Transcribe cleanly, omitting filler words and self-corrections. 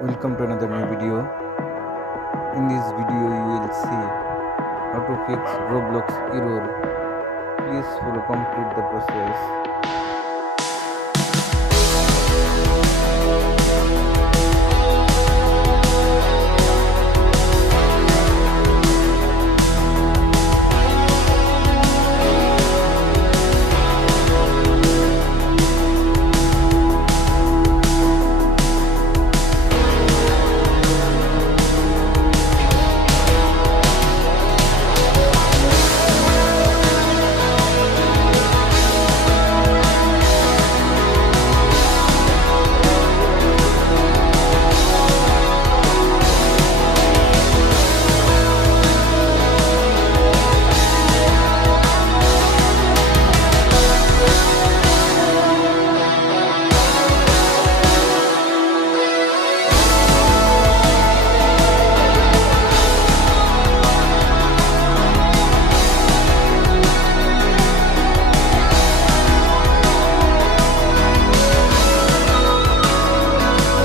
Welcome to another new video. In this video you will see how to fix Roblox error. Please follow complete the process.